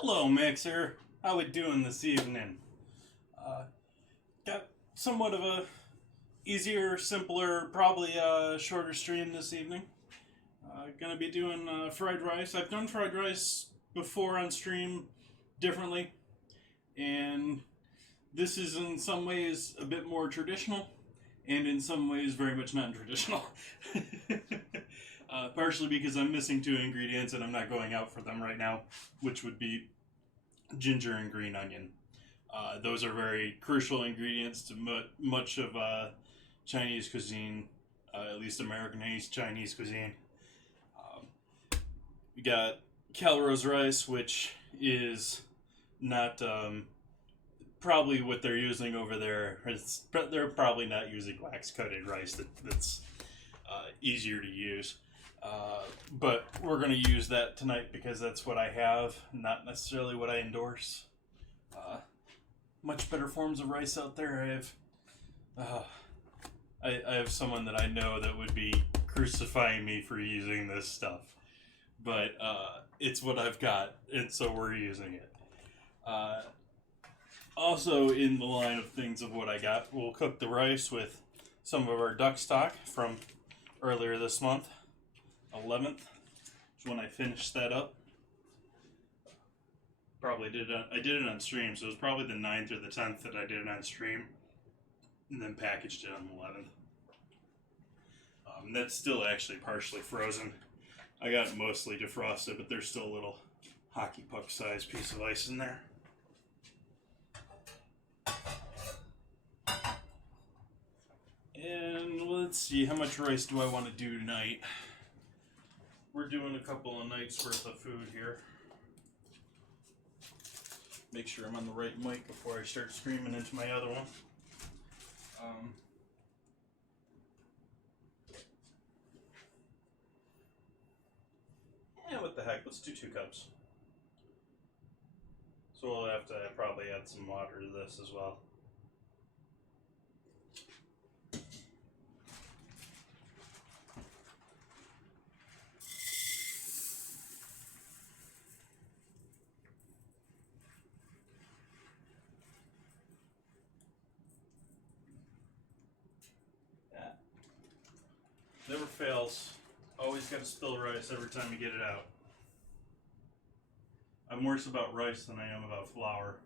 Hello, Mixer. How we doing this evening? Uh, got somewhat of a easier, simpler, probably shorter stream this evening. Gonna be doing fried rice. I've done fried rice before on stream differently, and this is in some ways a bit more traditional, and in some ways very much not traditional. Partially because I'm missing two ingredients and I'm not going out for them right now, which would be ginger and green onion. Those are very crucial ingredients to much of Chinese cuisine, at least Americanized Chinese cuisine. We got Calrose rice, which is not probably what they're using over there. They're probably not using wax-coated rice that's easier to use. But we're going to use that tonight because that's what I have, not necessarily what I endorse. Much better forms of rice out there. I have someone that I know that would be crucifying me for using this stuff. But it's what I've got, and so we're using it. Also, in the line of things of what I got, we'll cook the rice with some of our duck stock from earlier this month. 11th is when I finished that up. I did it on stream, so it was probably the 9th or the 10th that I did it on stream, and then packaged it on the 11th. That's still actually partially frozen. I got it mostly defrosted, but there's still a little hockey puck sized piece of ice in there. And let's see, how much rice do I want to do tonight? We're doing a couple of nights worth of food here. Make sure I'm on the right mic before I start screaming into my other one. What the heck, let's do 2 cups. So we'll have to probably add some water to this as well. Never fails. Always got to spill rice every time you get it out. I'm worse about rice than I am about flour.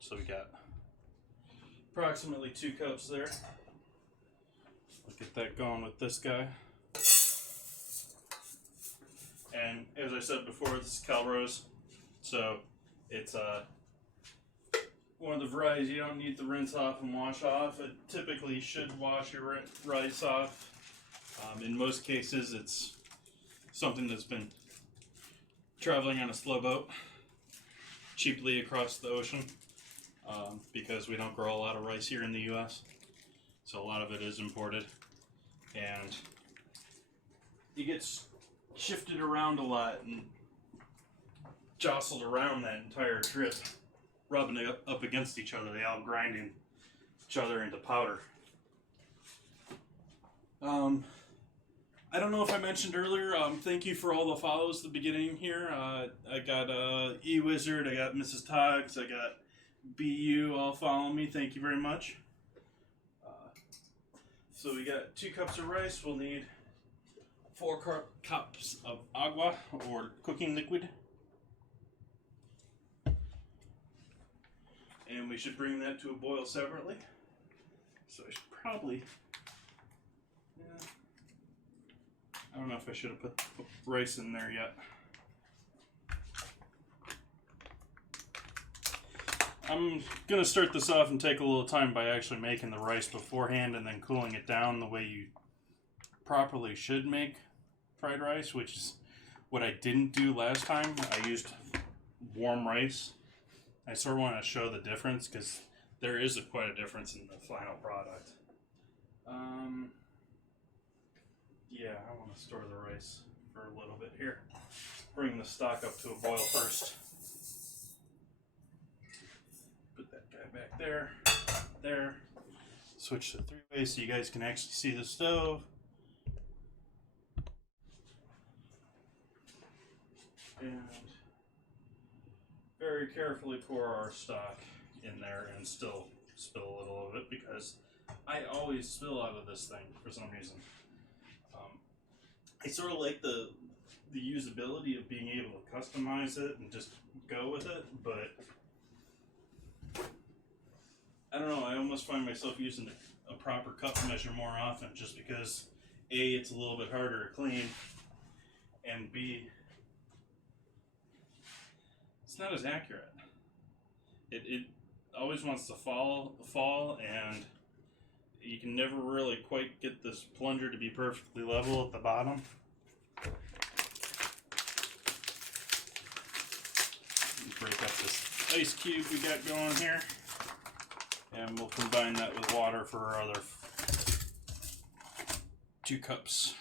So we got approximately 2 cups there. Let's get that going with this guy. And as I said before, this is Calrose, so it's one of the varieties you don't need to rinse off and wash off. It typically should wash your rice off. In most cases, it's something that's been traveling on a slow boat cheaply across the ocean, because we don't grow a lot of rice here in the U.S., so a lot of it is imported, and it gets shifted around a lot and jostled around that entire trip, rubbing it up against each other. They all grinding each other into powder. I don't know if I mentioned earlier, thank you for all the follows at the beginning here. I got E-Wizard, I got Mrs. Toggs, I got BU all following me. Thank you very much. So we got 2 cups of rice. We'll need 4 cups of agua, or cooking liquid. And we should bring that to a boil separately. So I should probably... Yeah, I don't know if I should have put rice in there yet. I'm going to start this off and take a little time by actually making the rice beforehand and then cooling it down the way you properly should make fried rice, which is what I didn't do last time. I used warm rice. I sort of want to show the difference because there is quite a difference in the final product. Yeah, I want to store the rice for a little bit here. Bring the stock up to a boil first. Put that guy it back there, there. Switch to 3-way so you guys can actually see the stove. And very carefully pour our stock in there and still spill a little of it because I always spill out of this thing for some reason. I sort of like the usability of being able to customize it and just go with it, but I don't know, I almost find myself using a proper cup measure more often just because A, it's a little bit harder to clean, and B, it's not as accurate. It always wants to fall, and you can never really quite get this plunger to be perfectly level at the bottom. Break up this ice cube we got going here, and we'll combine that with water for our other 2 cups.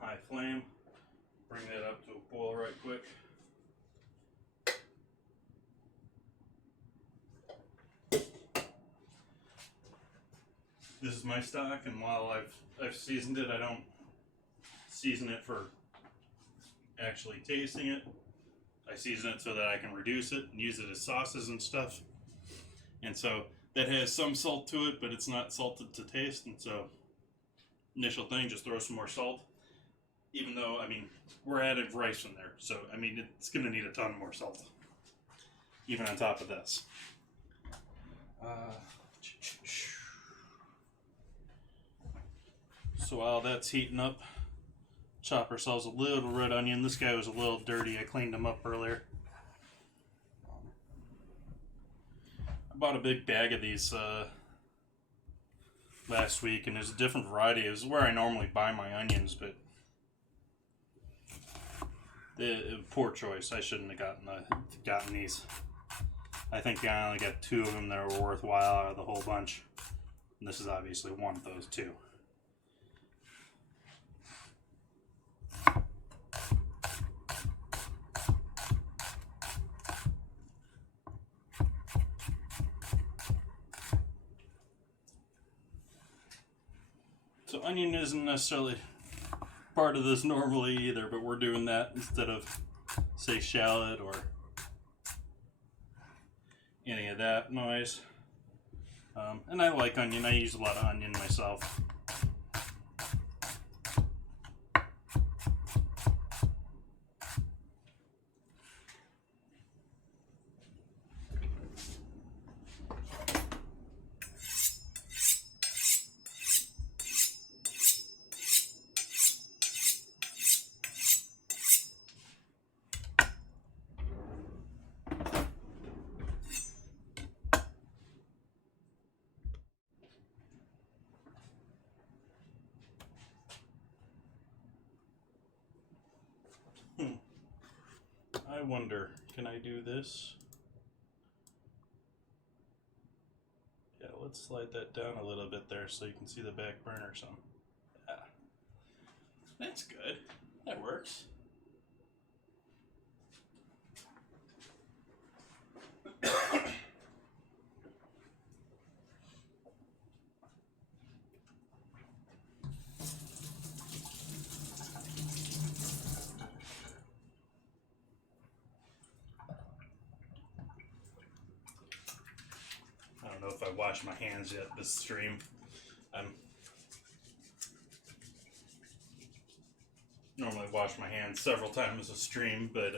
High flame, bring that up to a boil right quick. This is my stock, and while I've seasoned it, I don't season it for actually tasting it. I season it so that I can reduce it and use it as sauces and stuff. And so that has some salt to it, but it's not salted to taste, and so initial thing, just throw some more salt. Even though, I mean, we're adding rice in there, so, I mean, it's going to need a ton more salt, even on top of this. So while that's heating up, chop ourselves a little red onion. This guy was a little dirty. I cleaned him up earlier. I bought a big bag of these last week, and there's a different variety. It was where I normally buy my onions, but poor choice. I shouldn't have gotten these. I think I only got 2 of them that were worthwhile out of the whole bunch. And this is obviously one of those 2. So onion isn't necessarily part of this normally either, but we're doing that instead of, say, shallot or any of that noise. And I like onion. I use a lot of onion myself. I wonder, can I do this? Yeah, let's slide that down a little bit there so you can see the back burner some. Yeah. That's good. That works. I don't know if I washed my hands yet this stream. Normally wash my hands several times a stream, but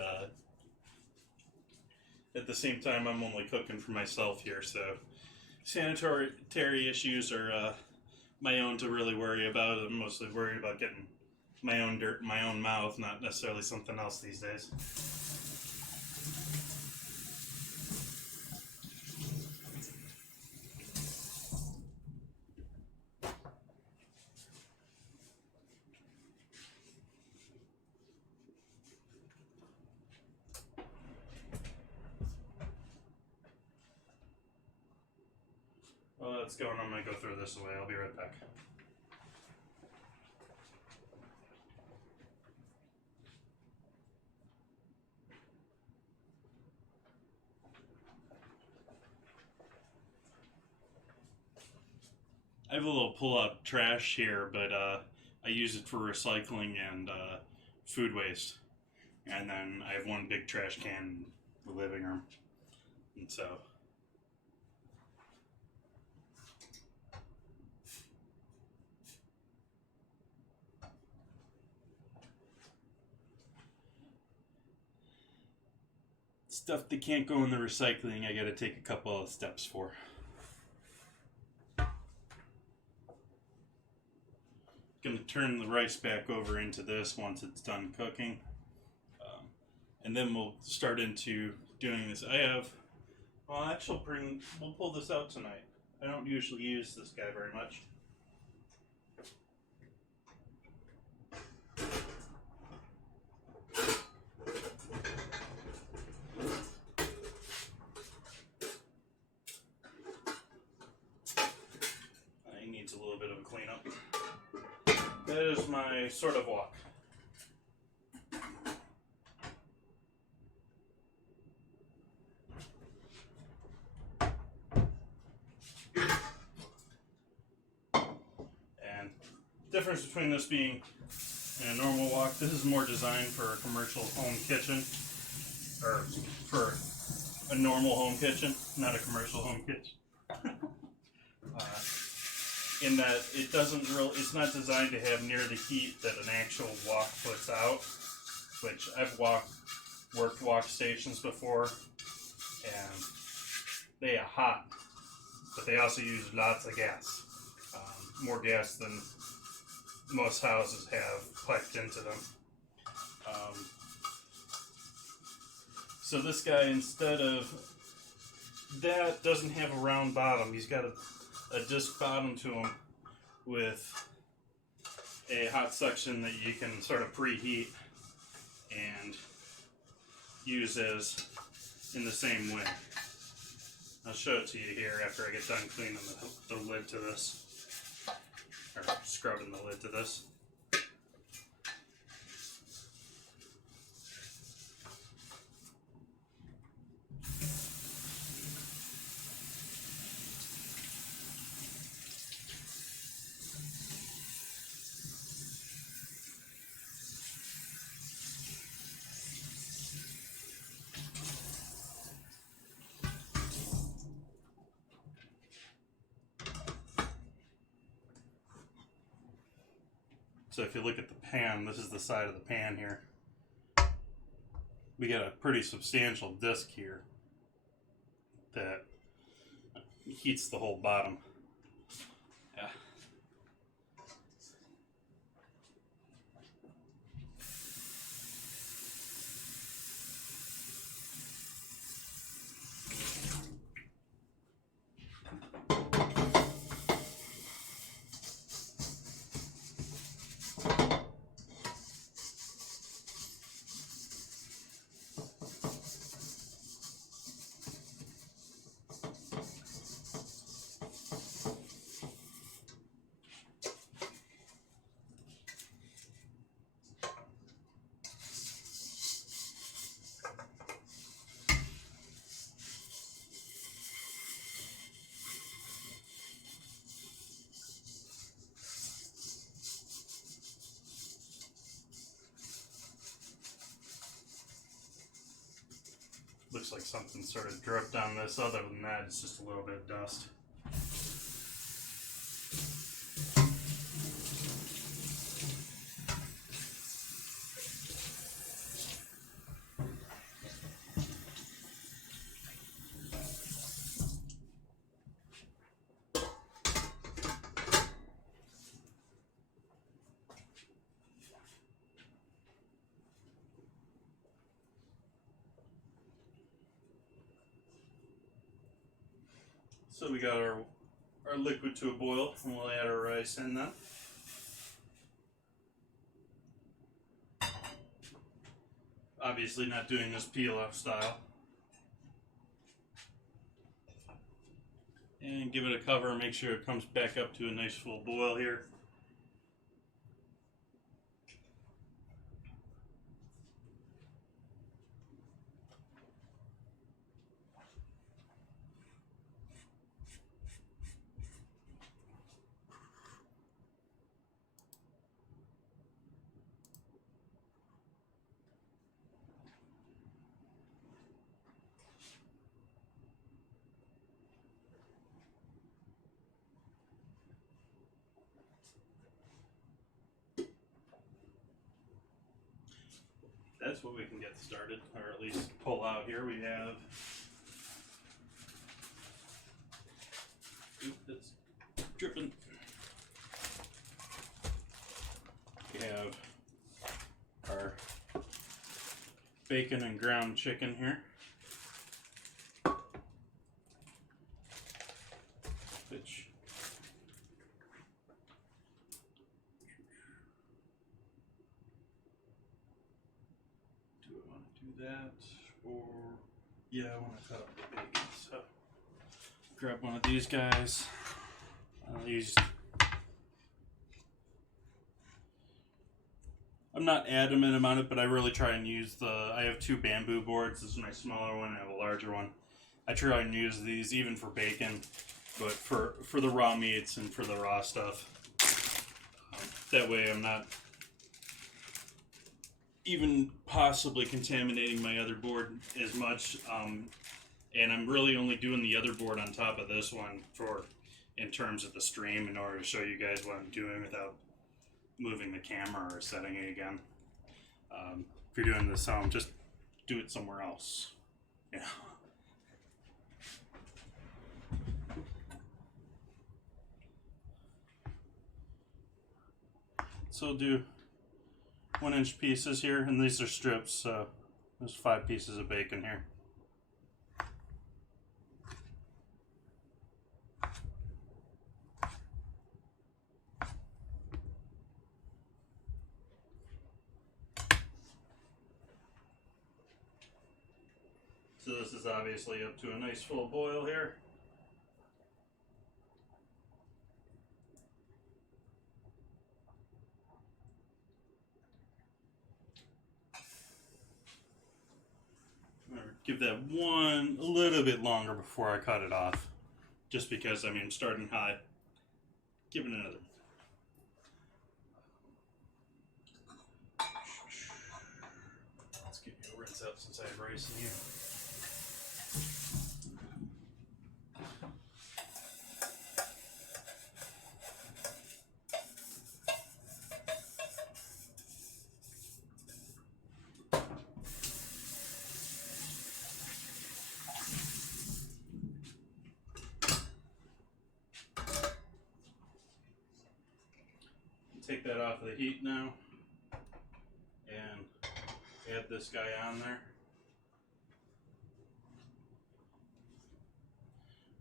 at the same time I'm only cooking for myself here, so sanitary issues are my own to really worry about. I'm mostly worried about getting my own dirt in my own mouth, not necessarily something else these days. let's go, and I'm going to go throw this away. I'll be right back. I have a little pull-out trash here, but I use it for recycling and food waste. And then I have one big trash can in the living room. And so... stuff that can't go in the recycling, I gotta take a couple of steps for. Gonna turn the rice back over into this once it's done cooking, and then we'll start into doing this. Well, actually, we'll pull this out tonight. I don't usually use this guy very much. He needs a little bit of a cleanup. That is my sort of wok. And difference between this being and a normal wok, this is more designed for a commercial home kitchen, or for a normal home kitchen, not a commercial home kitchen. In that it's not designed to have near the heat that an actual wok puts out, which I've worked wok stations before, and they are hot, but they also use lots of gas, more gas than most houses have piped into them. So this guy, instead of that, doesn't have a round bottom. He's got a disc bottom to them with a hot suction that you can sort of preheat and use as in the same way. I'll show it to you here after I get done cleaning the lid to this, or scrubbing the lid to this. So if you look at the pan, this is the side of the pan here. We got a pretty substantial disc here that heats the whole bottom. Yeah. Looks like something sort of dripped on this. Other than that, it's just a little bit of dust. So we got our liquid to a boil, and we'll add our rice in now. Obviously not doing this peel-off style. And give it a cover, make sure it comes back up to a nice full boil here. That's what we can get started, or at least pull out here. We have, it's dripping. We have our bacon and ground chicken here. Which do I want to do that, or yeah, I want to cut up the bacon. So grab one of these guys. I'm not adamant about it, but I really try and use I have two bamboo boards. This is my smaller one. I have a larger one. I try and use these even for bacon, but for the raw meats and for the raw stuff. That way I'm not even possibly contaminating my other board as much. And I'm really only doing the other board on top of this one in terms of the stream, in order to show you guys what I'm doing without moving the camera or setting it again. If you're doing this home, just do it somewhere else. Yeah. So I'll do 1-inch pieces here, and these are strips, so there's 5 pieces of bacon here. So this is obviously up to a nice full boil here. Give that a little bit longer before I cut it off. Just because, I mean, I'm starting hot. Give it another. Let's give you a rinse out since I have rice in here. Take that off of the heat now and add this guy on there,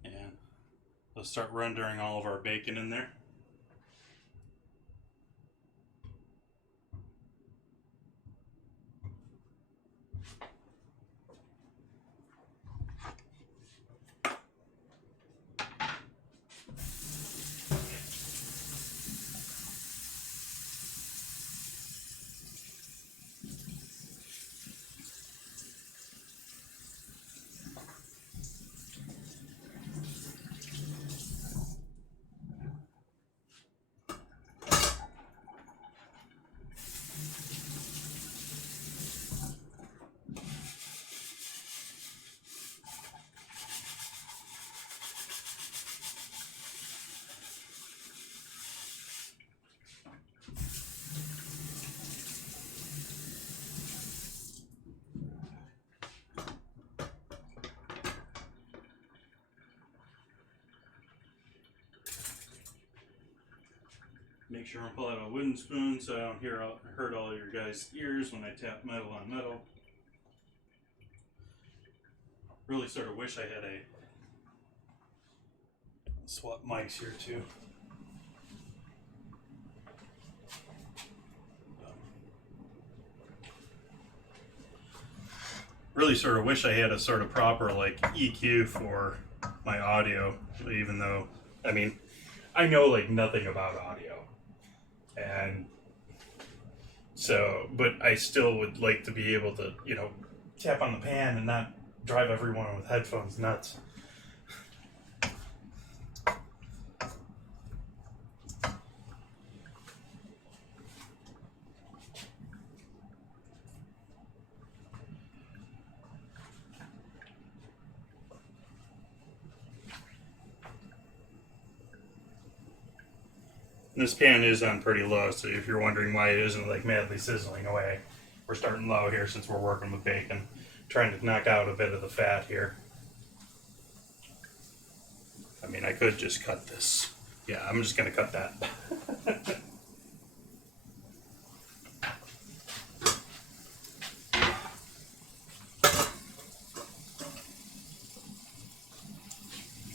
and let's start rendering all of our bacon in there. Make sure I pull out a wooden spoon so I don't hurt all your guys' ears when I tap metal on metal. Really sort of wish I had a swap mics here too. Really sort of wish I had a sort of proper like EQ for my audio, even though, I mean, I know like nothing about audio. And so, but I still would like to be able to, you know, tap on the pan and not drive everyone with headphones nuts. This pan is on pretty low, so if you're wondering why it isn't like madly sizzling away, we're starting low here since we're working with bacon, trying to knock out a bit of the fat here. I mean, I could just cut this. Yeah, I'm just gonna cut that.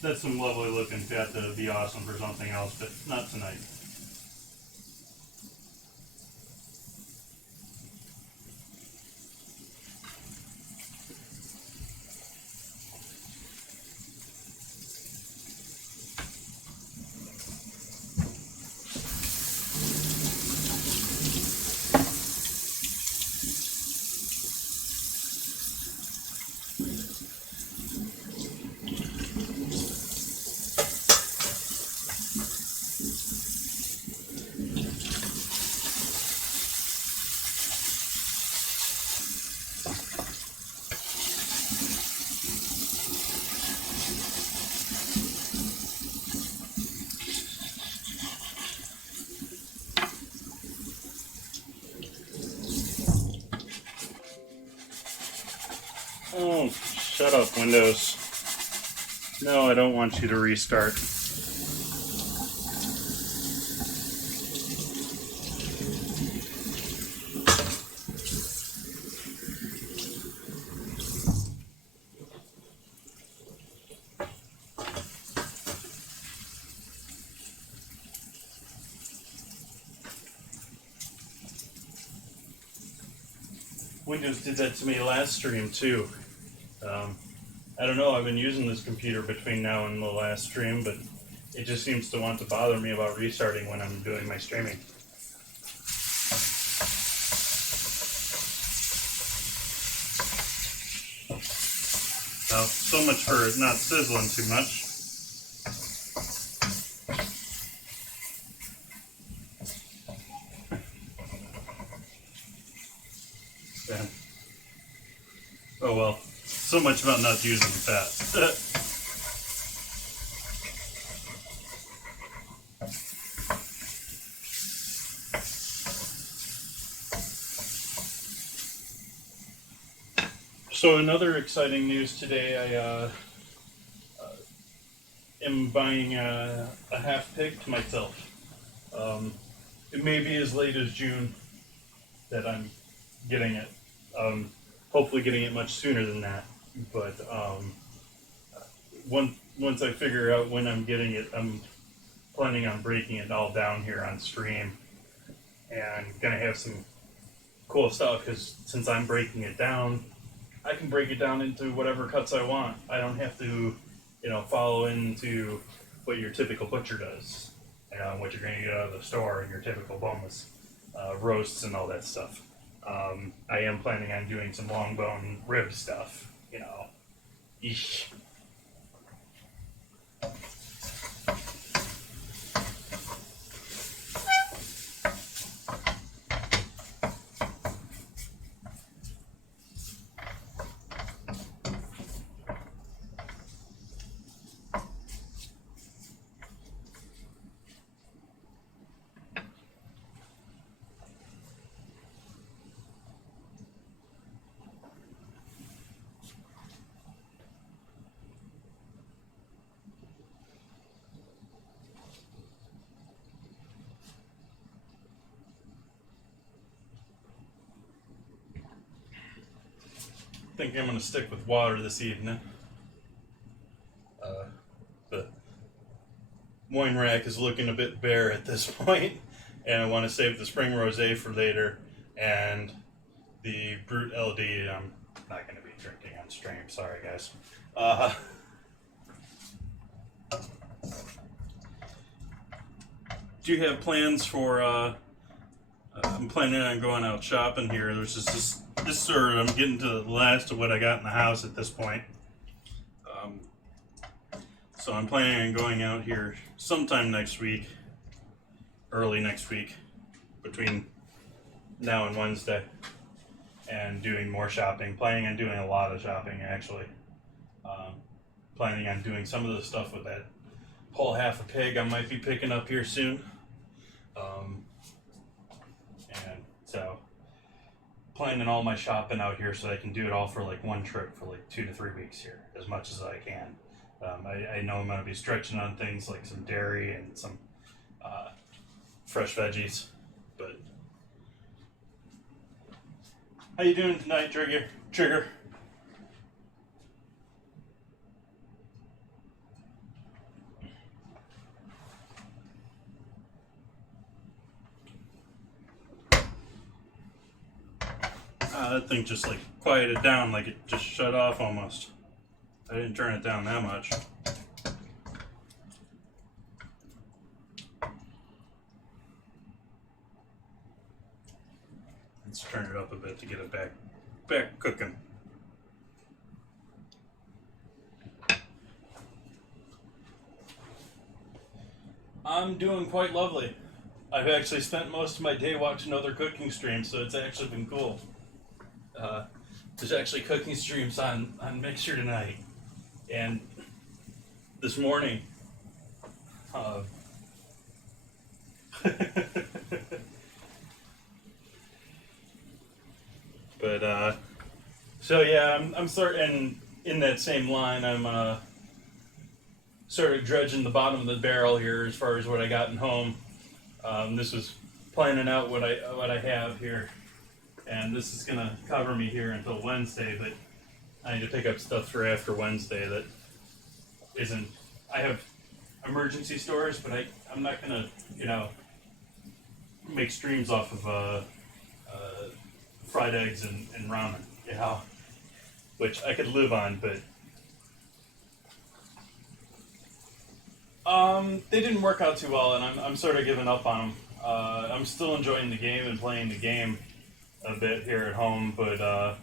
That's some lovely looking fat that would be awesome for something else, but not tonight. Oh, shut up, Windows. No, I don't want you to restart. Windows did that to me last stream too. I don't know, I've been using this computer between now and the last stream, but it just seems to want to bother me about restarting when I'm doing my streaming. So much for it not sizzling too much. Oh well, so much about not using fat. So another exciting news today, I am buying a half pig to myself. It may be as late as June that I'm getting it. Hopefully getting it much sooner than that. But once I figure out when I'm getting it, I'm planning on breaking it all down here on stream. And gonna have some cool stuff, because since I'm breaking it down, I can break it down into whatever cuts I want. I don't have to, you know, follow into what your typical butcher does, what you're going to get out of the store, and your typical boneless roasts and all that stuff. I am planning on doing some long bone rib stuff, you know. Eesh. I think I'm going to stick with water this evening. The wine rack is looking a bit bare at this point, and I want to save the spring rosé for later, and the Brut LD I'm not going to be drinking on stream. Sorry, guys. do have plans for. I'm planning on going out shopping here. There's just this sort of. I'm getting to the last of what I got in the house at this point. So I'm planning on going out here sometime next week, early next week, between now and Wednesday, and doing more shopping. Planning on doing a lot of shopping, actually. Planning on doing some of the stuff with that whole half a pig I might be picking up here soon. And so planning all my shopping out here so I can do it all for like one trip for like 2 to 3 weeks here, as much as I can. I know I'm going to be stretching on things like some dairy and some fresh veggies, but how you doing tonight, Trigger? That thing just like quieted down, like it just shut off almost. I didn't turn it down that much. Let's turn it up a bit to get it back cooking. I'm doing quite lovely. I've actually spent most of my day watching other cooking streams, so it's actually been cool. There's actually cooking streams on Mixer tonight, and this morning. But so yeah, I'm starting in that same line. I'm sort of dredging the bottom of the barrel here as far as what I got in home. This was planning out what I have here. And this is going to cover me here until Wednesday, but I need to pick up stuff for after Wednesday that isn't... I have emergency stores, but I'm not going to, make streams off of fried eggs and ramen, which I could live on, but... they didn't work out too well, and I'm sort of giving up on them. I'm still enjoying the game and playing the game a bit here at home, but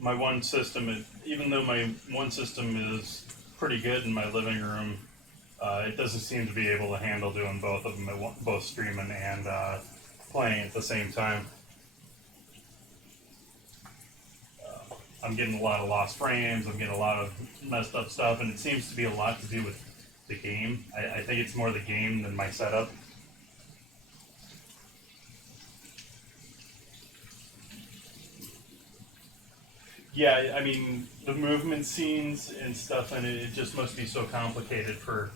my one system, even though my one system is pretty good in my living room, it doesn't seem to be able to handle doing both of them, both streaming and playing at the same time. I'm getting a lot of lost frames, I'm getting a lot of messed up stuff, and it seems to be a lot to do with the game. I think it's more the game than my setup. Yeah, I mean, the movement scenes and stuff, and it just must be so complicated for...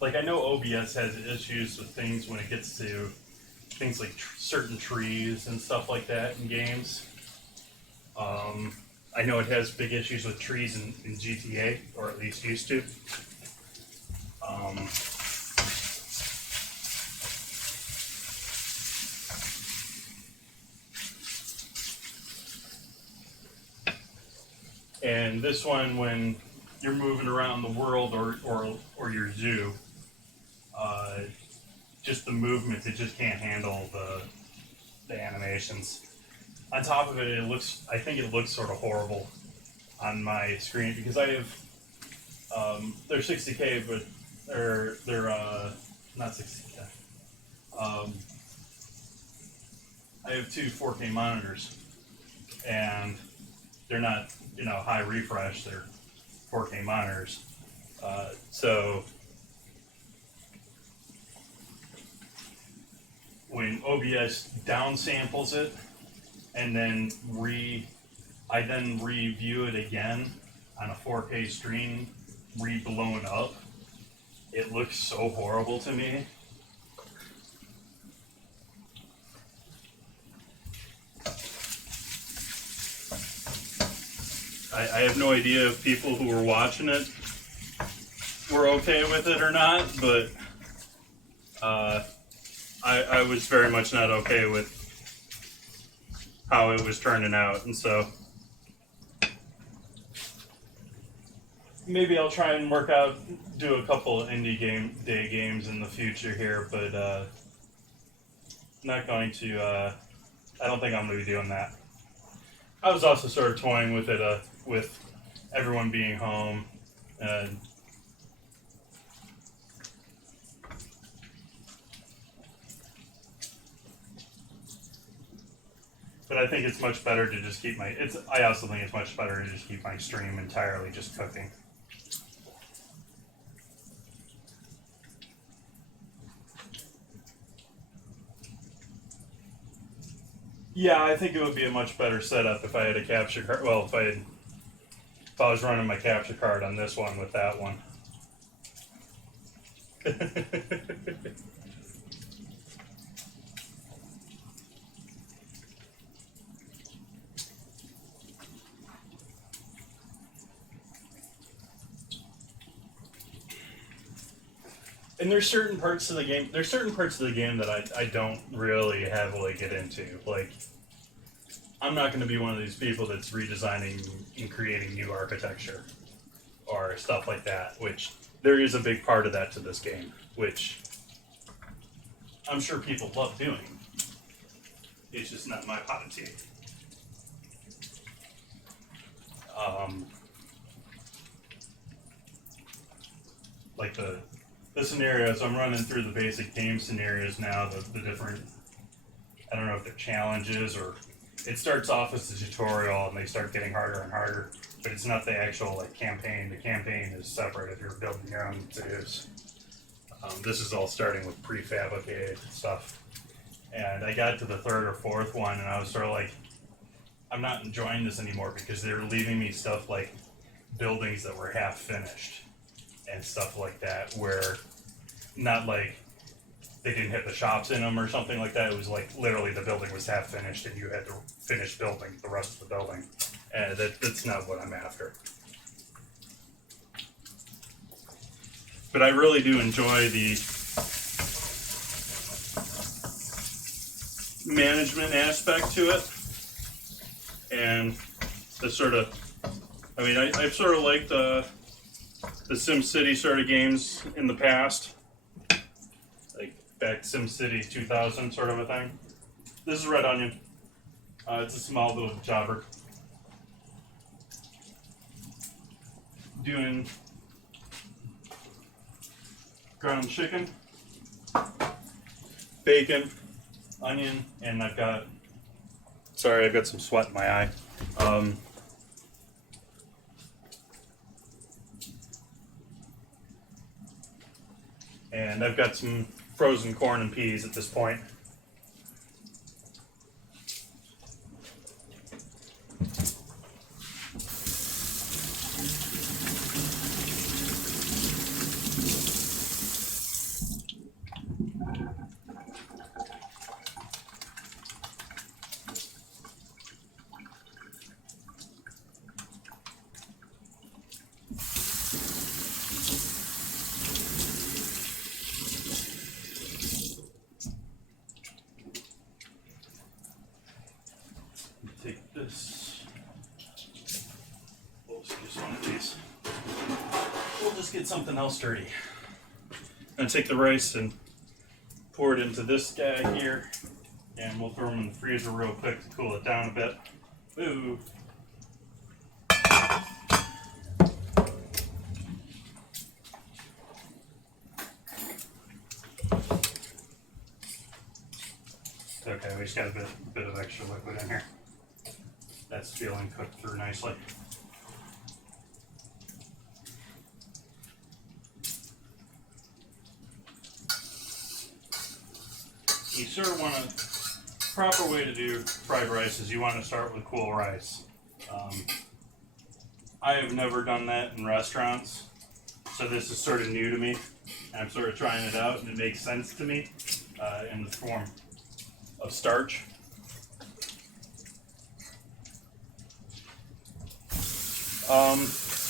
Like, I know OBS has issues with things when it gets to things like certain trees and stuff like that in games. I know it has big issues with trees in GTA, or at least used to. And this one, when you're moving around the world or your zoo, just the movements, it just can't handle the animations. On top of it, I think it looks sort of horrible on my screen because I have, they're 60K, but they're not 60K. I have two 4K monitors, and they're not, high refresh. They're 4K monitors. So when OBS downsamples it, and then I then review it again on a 4K stream, blown up, it looks so horrible to me. I have no idea if people who were watching it were okay with it or not, but I was very much not okay with how it was turning out, and so maybe I'll try and do a couple indie day games in the future here, but not going to. I don't think I'm going to be doing that. I was also sort of toying with it, with everyone being home, and but I think it's much better to just keep my. I also think it's much better to just keep my stream entirely just cooking. Yeah, I think it would be a much better setup if I had a capture card. Well, if I was running my capture card on this one with that one. And there's certain parts of the game. There's certain parts of the game that I don't really heavily get into. Like, I'm not going to be one of these people that's redesigning and creating new architecture or stuff like that. Which there is a big part of that to this game, which I'm sure people love doing. It's just not my pot of tea. Like the scenarios, I'm running through the basic game scenarios now, the different, I don't know if they're challenges or, it starts off as a tutorial and they start getting harder and harder, but it's not the actual like campaign. The campaign is separate if you're building your own to-dos. This is all starting with prefabricated stuff. And I got to the third or fourth one and I was sort of like, I'm not enjoying this anymore because they're leaving me stuff like buildings that were half finished and stuff like that, where not like they didn't hit the shops in them or something like that. It was like literally the building was half finished and you had to finish building the rest of the building. And that's not what I'm after. But I really do enjoy the management aspect to it. And the sort of, I mean, I've sort of liked the SimCity sort of games in the past, like back to SimCity 2000 sort of a thing. This is Red Onion. It's a small little jobber. Doing ground chicken, bacon, onion, and I've got some sweat in my eye. And I've got some frozen corn and peas at this point. Take this. We'll just use one of these. We'll just get something else dirty. And take the rice and pour it into this guy here, and we'll throw them in the freezer real quick to cool it down a bit. Ooh. Okay, we just got a bit of extra liquid in here. That's feeling cooked through nicely. You sort of want to, proper way to do fried rice is you want to start with cool rice. I have never done that in restaurants, so this is sort of new to me. I'm sort of trying it out and it makes sense to me in the form of starch.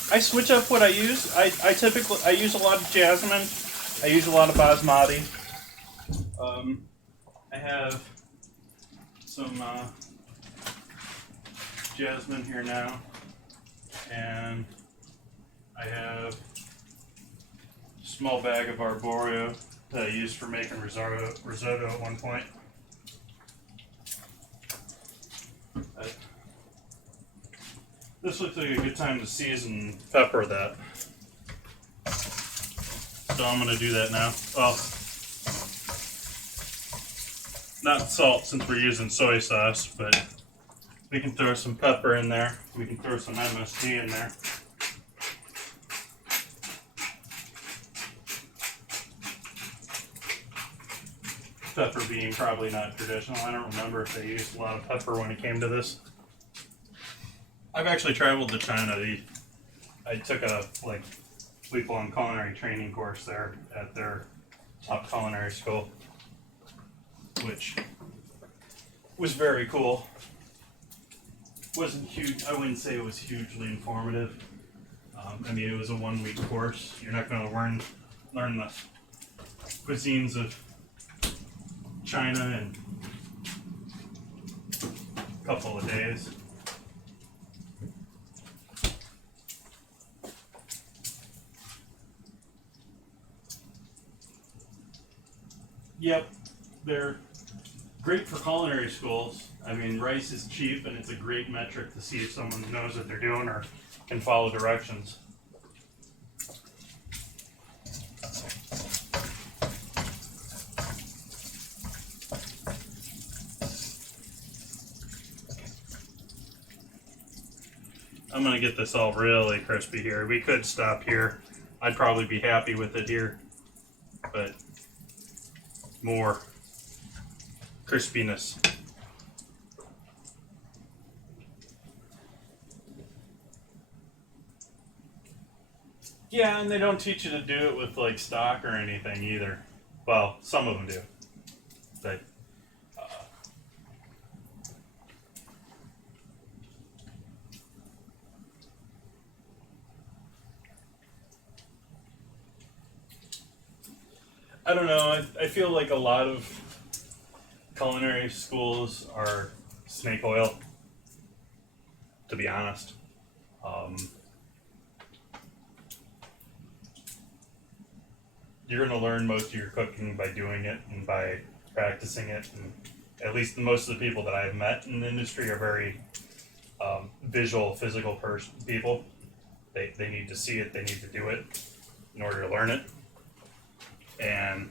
I switch up what I use. I typically use a lot of jasmine. I use a lot of basmati. I have some jasmine here now, and I have a small bag of arborio that I used for making risotto at one point. this looks like a good time to season pepper that. So I'm going to do that now. Well, not salt since we're using soy sauce, but we can throw some pepper in there. We can throw some MSG in there. Pepper being probably not traditional. I don't remember if they used a lot of pepper when it came to this. I've actually traveled to China. I took a week-long culinary training course there at their top culinary school, which was very cool. Wasn't huge. I wouldn't say it was hugely informative. I mean, it was a 1-week course. You're not going to learn the cuisines of China in a couple of days. Yep, they're great for culinary schools. I mean, rice is cheap, and it's a great metric to see if someone knows what they're doing or can follow directions. I'm going to get this all really crispy here. We could stop here. I'd probably be happy with it here, but more crispiness. Yeah, and they don't teach you to do it with like stock or anything either. Well, some of them do, but I don't know. I feel like a lot of culinary schools are snake oil, to be honest. You're going to learn most of your cooking by doing it and by practicing it. And at least most of the people that I've met in the industry are very visual, physical people. They need to see it, they need to do it in order to learn it. And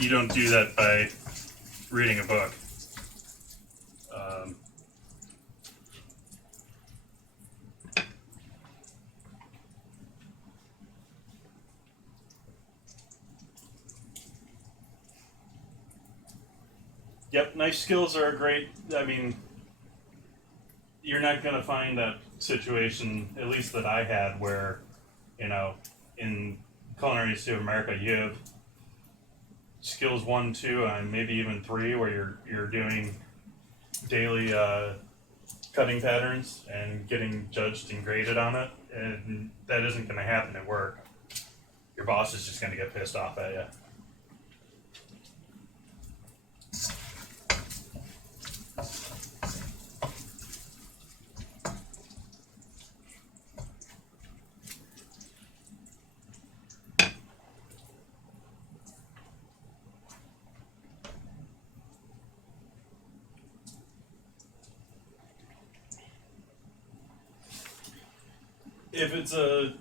you don't do that by reading a book. Yep, knife skills are great. I mean, you're not going to find that situation, at least that I had, where, you know, in Culinary Institute of America, you have skills 1, 2, and maybe even 3, where you're doing daily cutting patterns and getting judged and graded on it, and that isn't going to happen at work. Your boss is just going to get pissed off at you. If it's a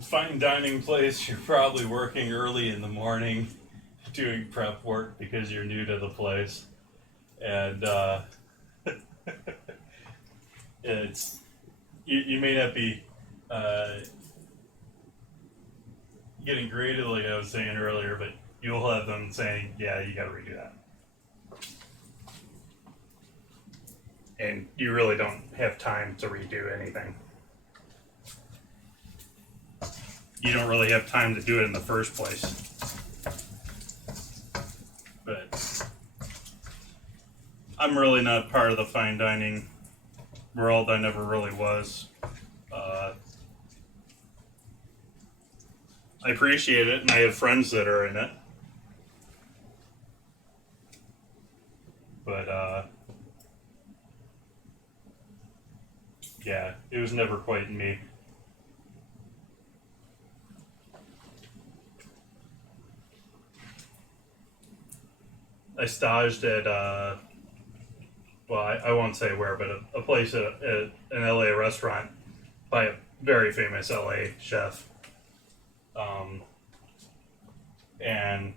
fine dining place, you're probably working early in the morning doing prep work because you're new to the place. And it's you may not be getting graded like I was saying earlier, but you'll have them saying, yeah, you got to redo that. And you really don't have time to redo anything. You don't really have time to do it in the first place. But I'm really not part of the fine dining world. I never really was. I appreciate it, and I have friends that are in it. But yeah, it was never quite me. I staged at well, I won't say where, but a place at an LA restaurant by a very famous LA chef. And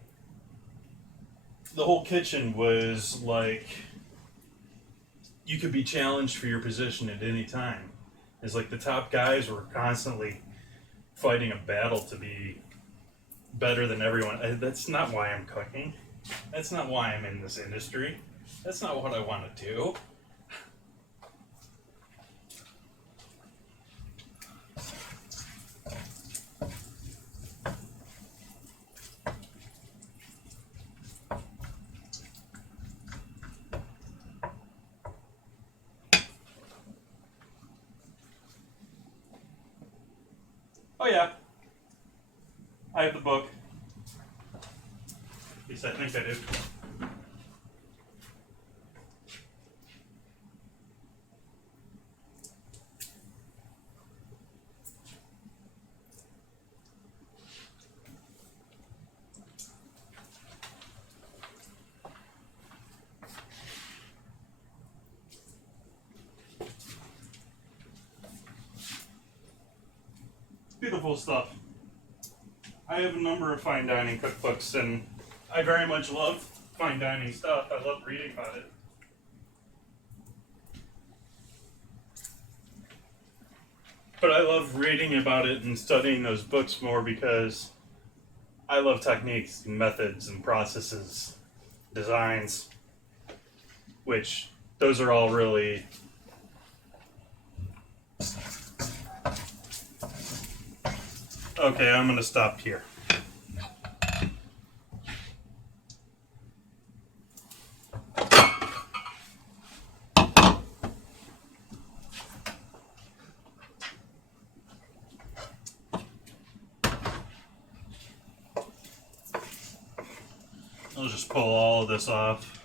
the whole kitchen was like, you could be challenged for your position at any time. It's like the top guys were constantly fighting a battle to be better than everyone. That's not why I'm cooking. That's not why I'm in this industry. That's not what I want to do. Oh yeah, I have the book. At least I think I do. Beautiful stuff. I have a number of fine dining cookbooks, and I very much love fine dining stuff. I love reading about it. But I love reading about it and studying those books more because I love techniques and methods and processes, designs, which those are all really okay. I'm going to stop here. I'll just pull all of this off.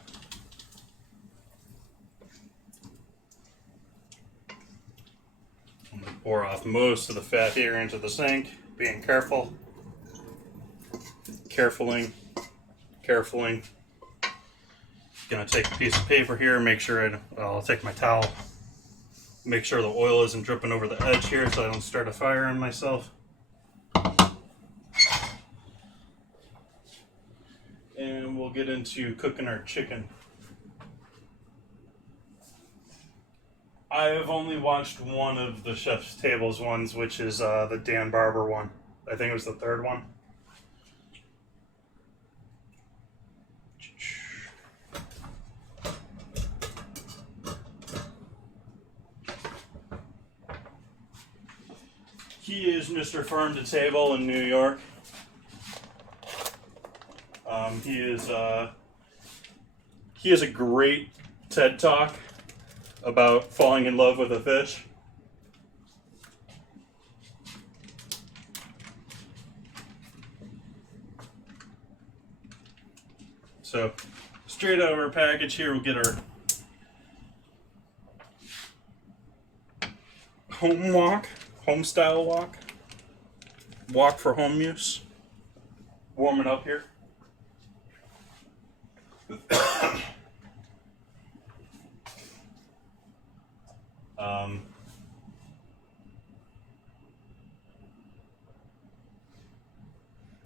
I'm going to pour off most of the fat here into the sink, being careful. Carefuling. Gonna take a piece of paper here, make sure I'll take my towel, make sure the oil isn't dripping over the edge here so I don't start a fire on myself. And we'll get into cooking our chicken. I have only watched one of the Chef's Tables ones, which is the Dan Barber one. I think it was the third one. He is Mr. Farm to Table in New York. He has a great TED Talk about falling in love with a fish. So, straight out of our package here, we'll get our home style wok for home use. Warm it up here.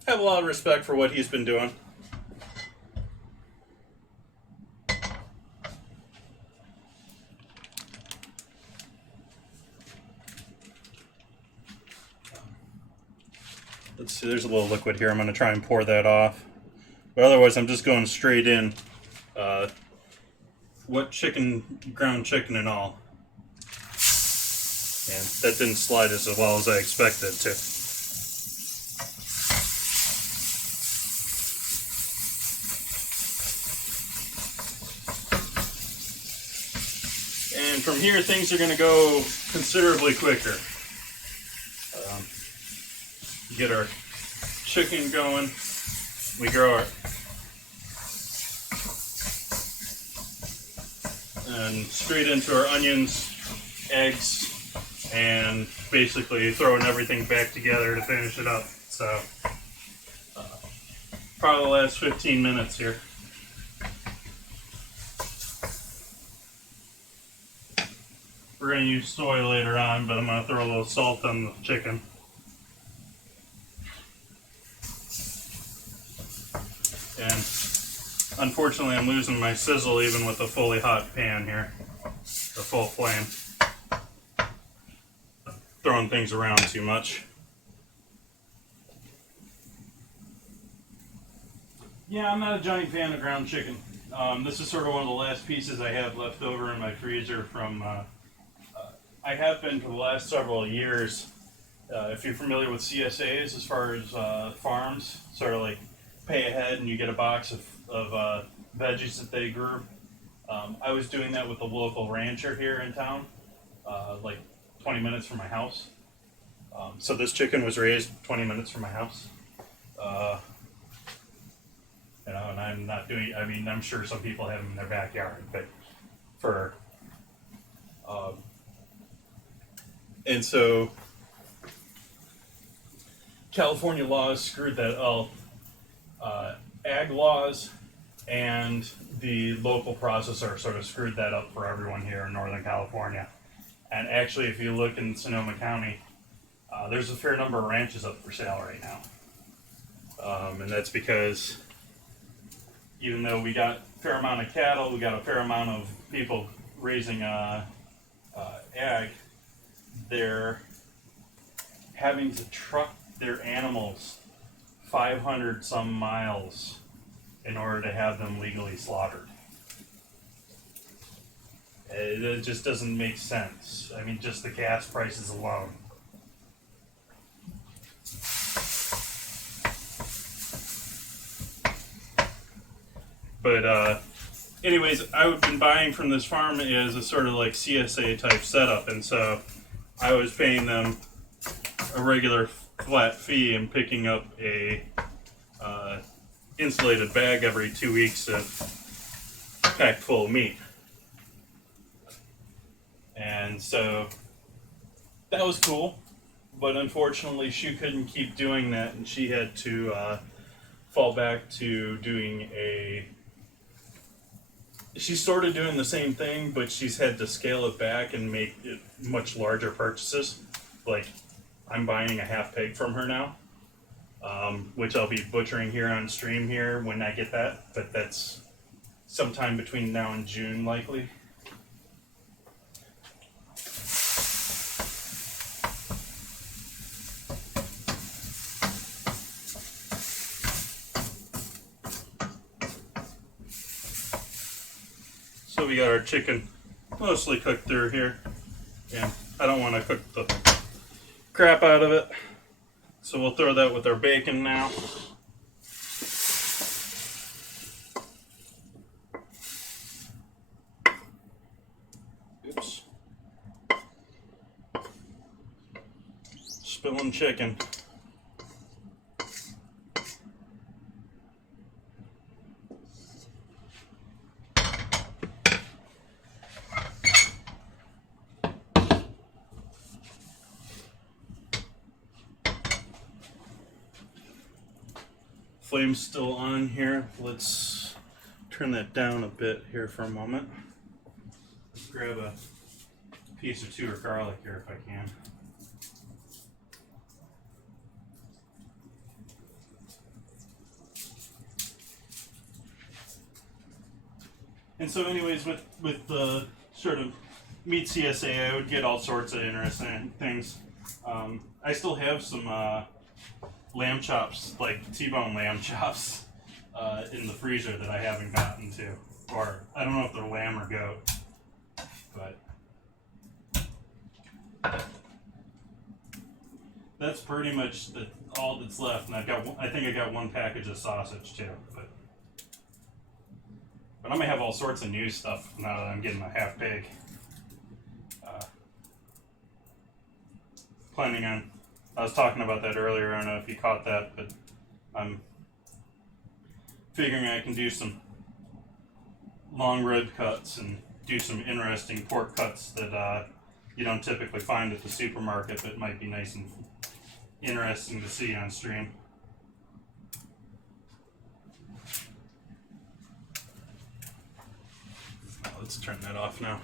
I have a lot of respect for what he's been doing. Let's see, there's a little liquid here. I'm going to try and pour that off. But otherwise, I'm just going straight in. Wet chicken, ground chicken and all. And that didn't slide as well as I expected it to. And from here, things are going to go considerably quicker. Get our chicken going. We grow our and straight into our onions, eggs, and basically throwing everything back together to finish it up. So probably the last 15 minutes here. We're going to use soy later on, but I'm going to throw a little salt on the chicken. And unfortunately, I'm losing my sizzle even with a fully hot pan here, the full flame. Throwing things around too much. Yeah, I'm not a giant fan of ground chicken. This is sort of one of the last pieces I have left over in my freezer from, I have been for the last several years. If you're familiar with CSAs as far as farms, sort of like pay ahead and you get a box of veggies that they grew. I was doing that with a local rancher here in town, like 20 minutes from my house. So this chicken was raised 20 minutes from my house. You know, and I'm not doing, I mean, I'm sure some people have them in their backyard, but for, and so California laws screwed that up. Ag laws and the local processor sort of screwed that up for everyone here in Northern California. And actually, if you look in Sonoma County, there's a fair number of ranches up for sale right now. And that's because even though we got a fair amount of cattle, we got a fair amount of people raising ag, they're having to truck their animals 500 some miles in order to have them legally slaughtered. It just doesn't make sense. I mean, just the gas prices alone. But anyways, I've been buying from this farm as a sort of like CSA type setup, and so I was paying them a regular flat fee and picking up a insulated bag every 2 weeks to pack full of meat. And so that was cool, but unfortunately she couldn't keep doing that, and she had to fall back to doing she's sort of doing the same thing, but she's had to scale it back and make it much larger purchases. Like, I'm buying a half pig from her now, which I'll be butchering here on stream here when I get that, but that's sometime between now and June likely. So we got our chicken mostly cooked through here, and I don't want to cook the crap out of it, so we'll throw that with our bacon now. Oops. Spilling chicken. Flame's still on here. Let's turn that down a bit here for a moment. Let's grab a piece or two of garlic here if I can. And so anyways, with the sort of meat CSA, I would get all sorts of interesting things. I still have some lamb chops, like T-bone lamb chops, in the freezer that I haven't gotten to. Or, I don't know if they're lamb or goat, but that's pretty much all that's left. And I think I got one package of sausage too, but I'm gonna have all sorts of new stuff now that I'm getting a half pig. Planning on, I was talking about that earlier, I don't know if you caught that, but I'm figuring I can do some long rib cuts and do some interesting pork cuts that you don't typically find at the supermarket, but might be nice and interesting to see on stream. Let's turn that off now.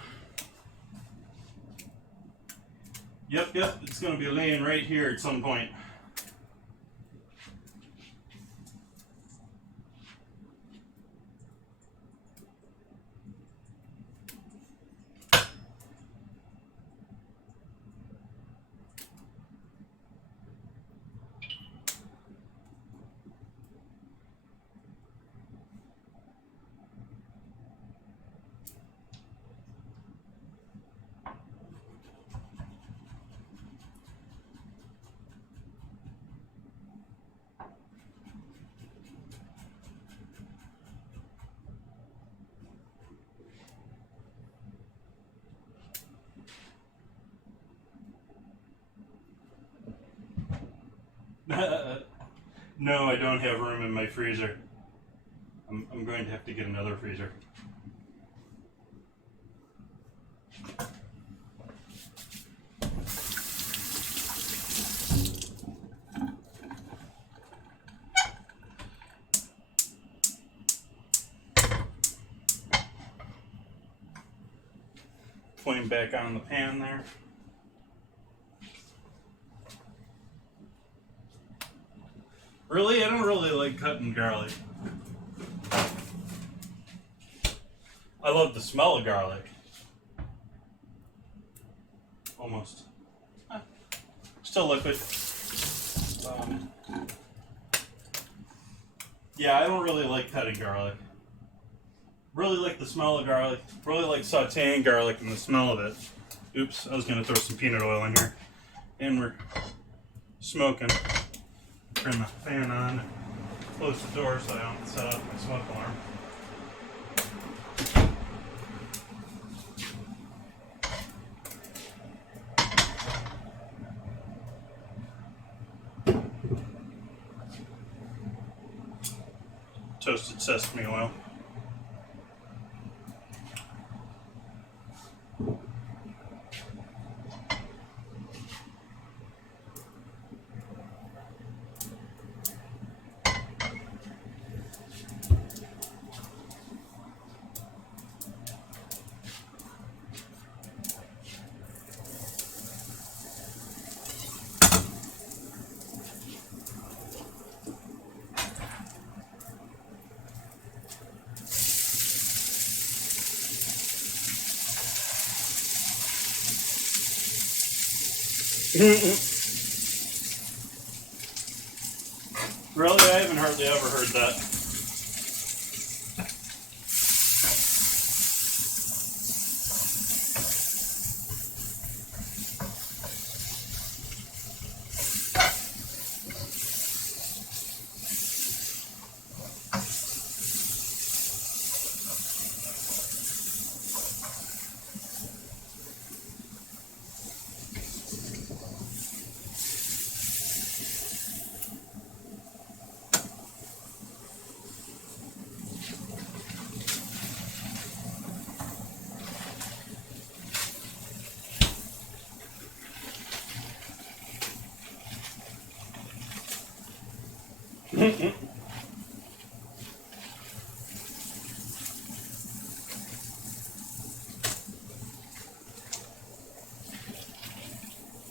Yep, it's going to be laying right here at some point. No, I don't have room in my freezer. I'm going to have to get another freezer. Flame back on the pan there. Really? I don't really like cutting garlic. I love the smell of garlic. Almost. Still liquid. Yeah, I don't really like cutting garlic. Really like the smell of garlic. Really like sauteing garlic and the smell of it. Oops, I was going to throw some peanut oil in here. And we're smoking. Turn the fan on and close the door so I don't set off my smoke alarm. Toasted sesame oil. Really? I haven't hardly ever heard that.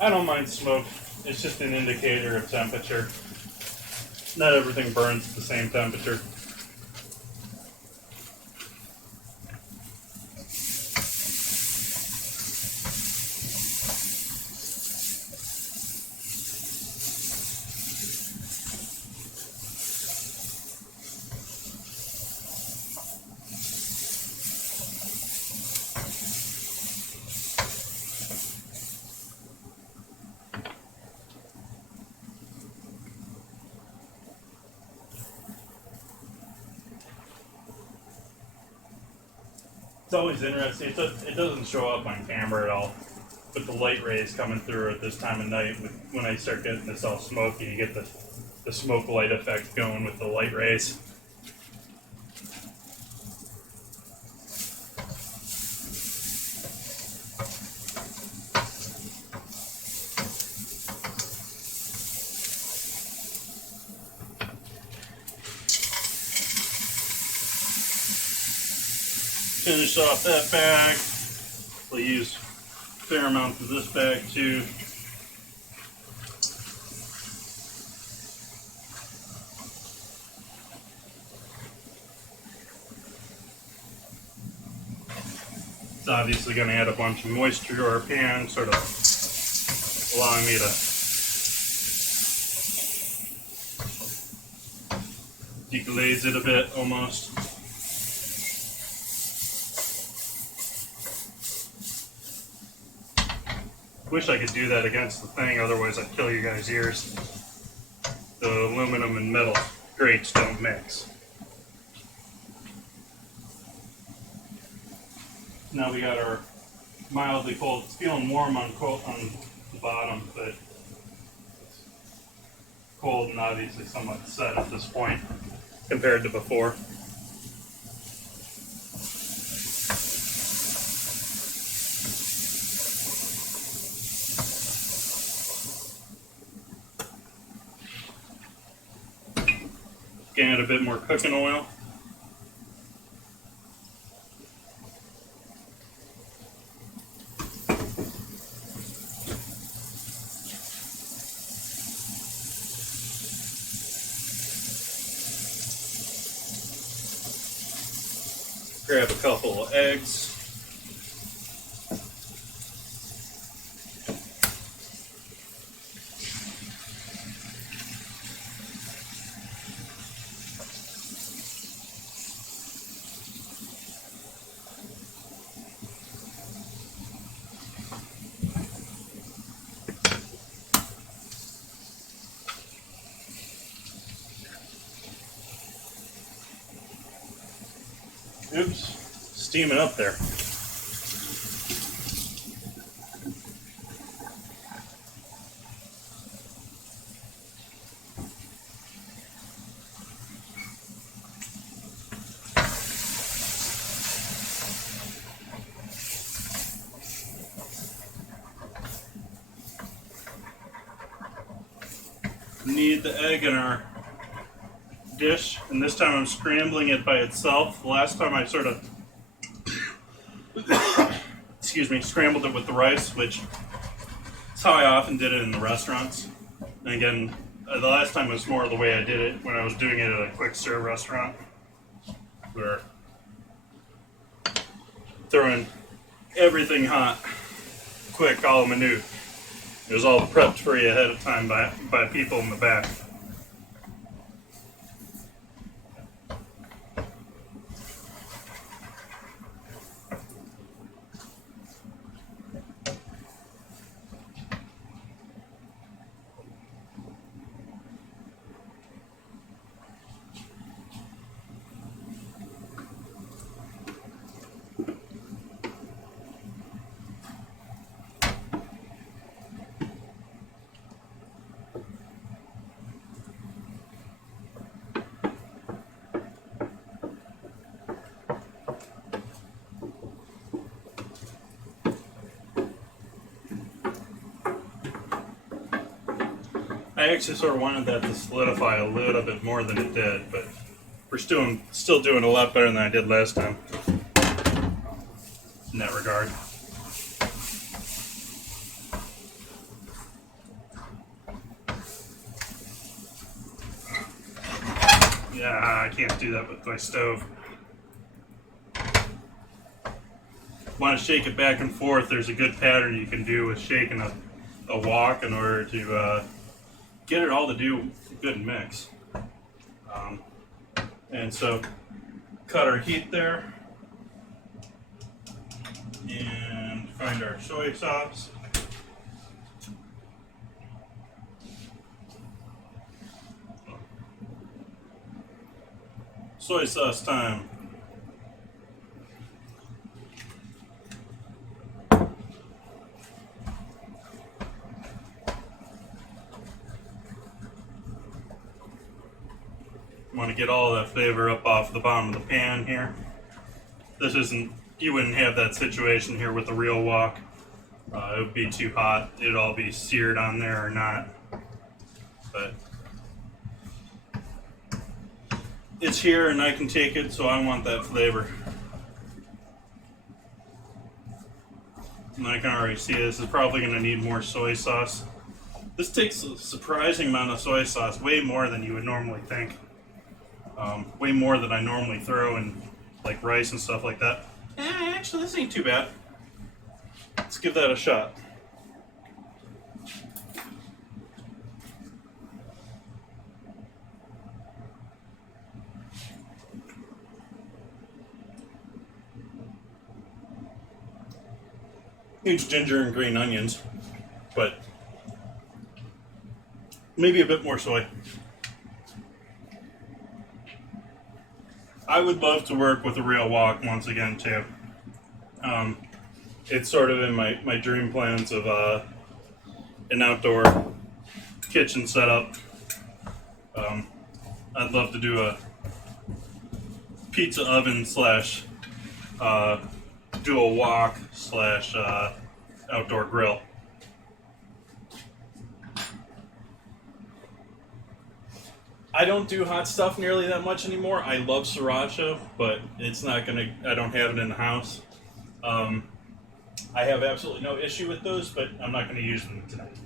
I don't mind smoke. It's just an indicator of temperature. Not everything burns at the same temperature. It's always interesting. It doesn't show up on camera at all, but the light rays coming through at this time of night, when I start getting this all smoky, you get the smoke light effect going with the light rays. Finish off that bag. We'll use a fair amount of this bag too. It's obviously going to add a bunch of moisture to our pan, sort of allowing me to deglaze it a bit almost. Wish I could do that against the thing, otherwise I'd kill you guys' ears. The aluminum and metal grates don't mix. Now we got our mildly cold. It's feeling warm on the bottom, but it's cold and obviously somewhat set at this point compared to before. Add a bit more cooking oil. Grab a couple of eggs. Oops, steaming up there. Need the egg in our dish, and this time I'm scrambling it by itself. The last time I sort of excuse me, scrambled it with the rice, which is how I often did it in the restaurants. And again, the last time was more the way I did it when I was doing it at a quick serve restaurant, where throwing everything hot, quick, a la minute. It was all prepped for you ahead of time by people in the back. I actually sort of wanted that to solidify a little bit more than it did, but we're still doing a lot better than I did last time in that regard. Yeah, I can't do that with my stove. Want to shake it back and forth. There's a good pattern you can do with shaking a wok in order to get it all to do a good mix. And so cut our heat there and find our soy sauce. Soy sauce time. Want to get all that flavor up off the bottom of the pan here. This isn't, you wouldn't have that situation here with a real wok. It would be too hot. It'd all be seared on there or not. But it's here and I can take it, so I want that flavor. And I can already see this is probably going to need more soy sauce. This takes a surprising amount of soy sauce, way more than you would normally think. Way more than I normally throw in like rice and stuff like that. Actually, this ain't too bad. Let's give that a shot. Needs ginger and green onions, but maybe a bit more soy. I would love to work with a real wok once again too. It's sort of in my dream plans of an outdoor kitchen setup. I'd love to do a pizza oven slash do a wok slash outdoor grill. I don't do hot stuff nearly that much anymore. I love sriracha, but it's not gonna. I don't have it in the house. I have absolutely no issue with those, but I'm not going to use them tonight.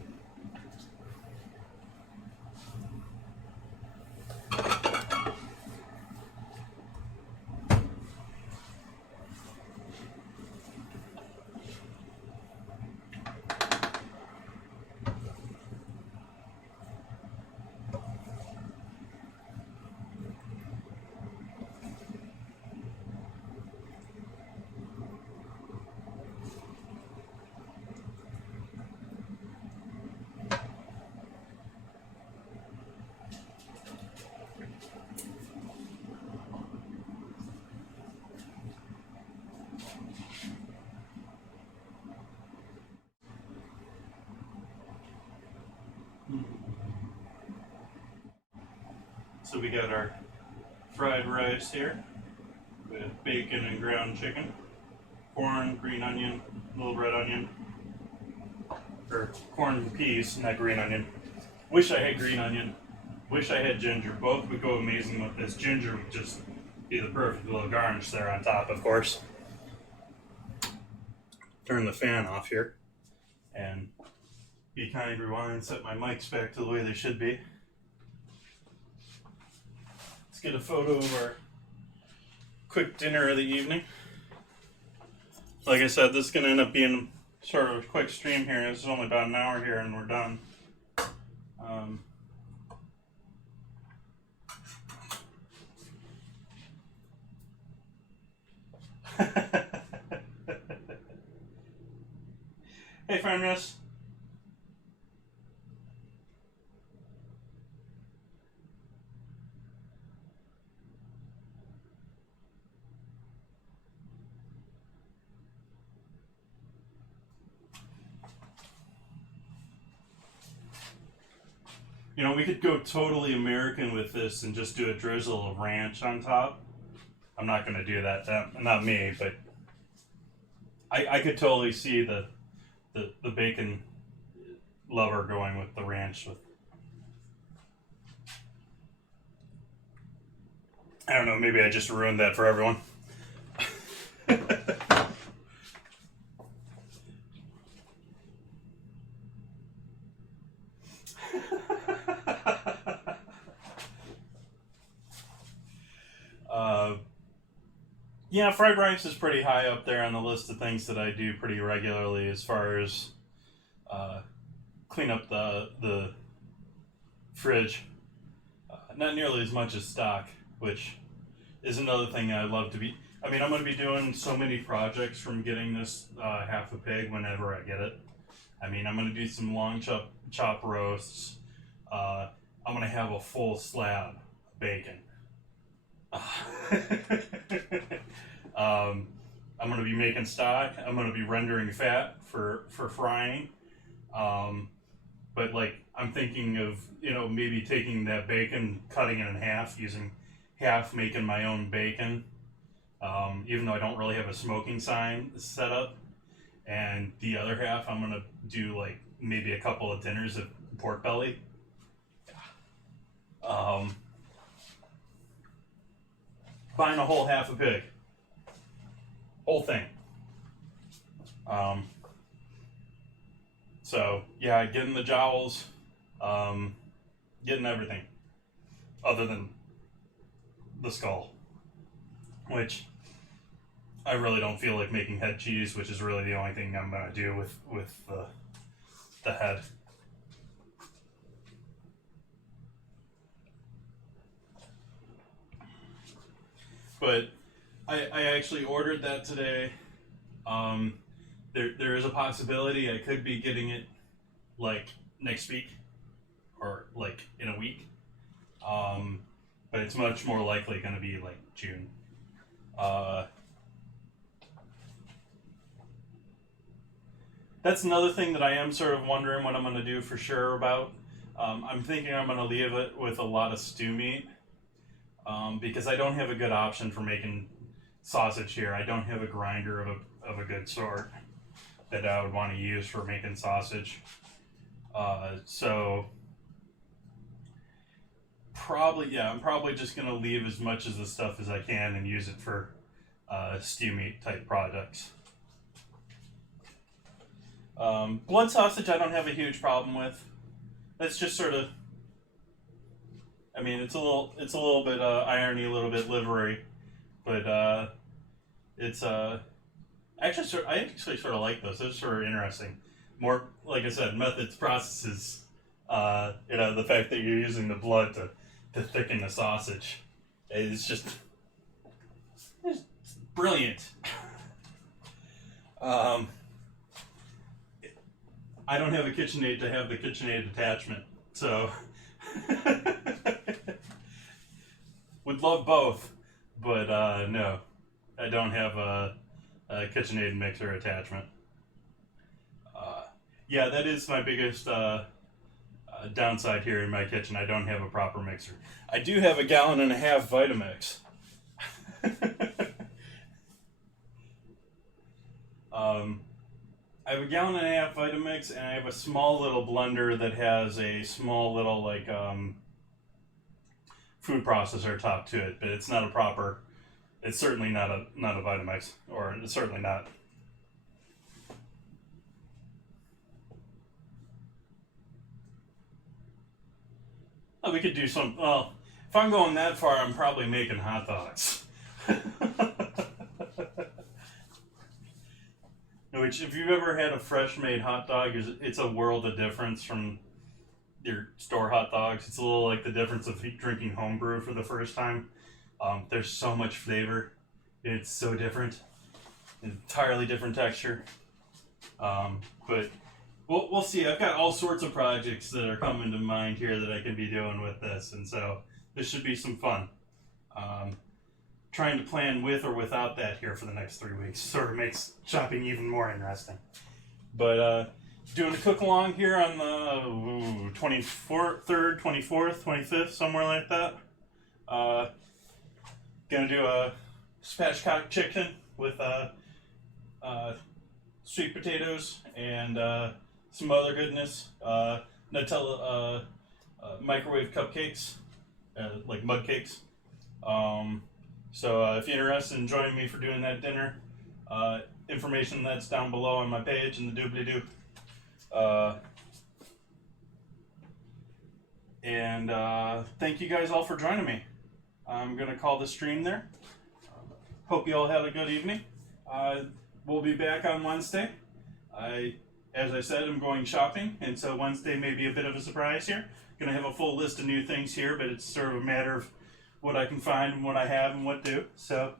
So we got our fried rice here with bacon and ground chicken, corn, green onion, little red onion, or corn and peas, not green onion. Wish I had green onion. Wish I had ginger. Both would go amazing with this. Ginger would just be the perfect little garnish there on top, of course. Turn the fan off here and be kind, rewind, set my mics back to the way they should be. Let's get a photo of our quick dinner of the evening. Like I said, this is going to end up being sort of a quick stream here. This is only about an hour here and we're done. Hey, friend, miss. You know, we could go totally American with this and just do a drizzle of ranch on top. I'm not going to do that, not me, but I could totally see the bacon lover going with the ranch. I don't know, maybe I just ruined that for everyone. Yeah, fried rice is pretty high up there on the list of things that I do pretty regularly as far as clean up the fridge. Not nearly as much as stock, which is another thing I'd love to be. I mean, I'm going to be doing so many projects from getting this half a pig whenever I get it. I mean, I'm going to do some long chop roasts. I'm going to have a full slab of bacon. I'm going to be making stock. I'm going to be rendering fat for frying. But like, I'm thinking of, you know, maybe taking that bacon, cutting it in half, using half making my own bacon. Even though I don't really have a smoking sign set up. And the other half, I'm going to do like maybe a couple of dinners of pork belly. Buying a whole half a pig. Whole thing. So yeah, getting the jowls, getting everything other than the skull, which I really don't feel like making head cheese, which is really the only thing I'm gonna do with the head. But I actually ordered that today. There is a possibility I could be getting it like next week or like in a week. But it's much more likely going to be like June. That's another thing that I am sort of wondering what I'm going to do for sure about. I'm thinking I'm going to leave it with a lot of stew meat because I don't have a good option for making sausage here. I don't have a grinder of a good sort that I would want to use for making sausage. So I'm probably just going to leave as much of the stuff as I can and use it for stew meat type products. Blood sausage I don't have a huge problem with. That's just sort of, I mean, it's a little bit irony, a little bit livery, but it's I actually sort of like those. Those are sort of interesting. More, like I said, methods, processes. The fact that you're using the blood to thicken the sausage is just it's brilliant. I don't have a KitchenAid to have the KitchenAid attachment, so would love both, but no, I don't have a KitchenAid mixer attachment. Yeah, that is my biggest downside here in my kitchen. I don't have a proper mixer. I do have a 1.5 gallon Vitamix. I have a 1.5 gallon Vitamix, and I have a small little blender that has a small little like food processor top to it, but it's not a proper. It's certainly not a Vitamix, or it's certainly not. Oh, we could do some. Well, if I'm going that far, I'm probably making hot dogs. Which, if you've ever had a fresh made hot dog, it's a world of difference from your store hot dogs. It's a little like the difference of drinking homebrew for the first time. There's so much flavor. It's so different. Entirely different texture. But we'll see. I've got all sorts of projects that are coming to mind here that I can be doing with this, and so this should be some fun. Trying to plan with or without that here for the next 3 weeks sort of makes shopping even more interesting. But doing a cook along here on the 23rd, 24th, 25th, somewhere like that. Gonna do a spatchcock chicken with sweet potatoes and some other goodness. Nutella microwave cupcakes, like mud cakes. So if you're interested in joining me for doing that dinner, information that's down below on my page in the doobly-doo. And thank you guys all for joining me. I'm going to call the stream there. Hope you all had a good evening. We'll be back on Wednesday. As I said, I'm going shopping, and so Wednesday may be a bit of a surprise here. Going to have a full list of new things here, but it's sort of a matter of what I can find and what I have and what do. So,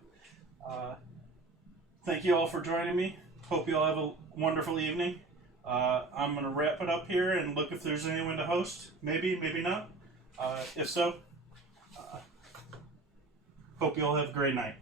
thank you all for joining me. Hope you all have a wonderful evening. I'm going to wrap it up here and look if there's anyone to host. Maybe, maybe not. If so, hope you all have a great night.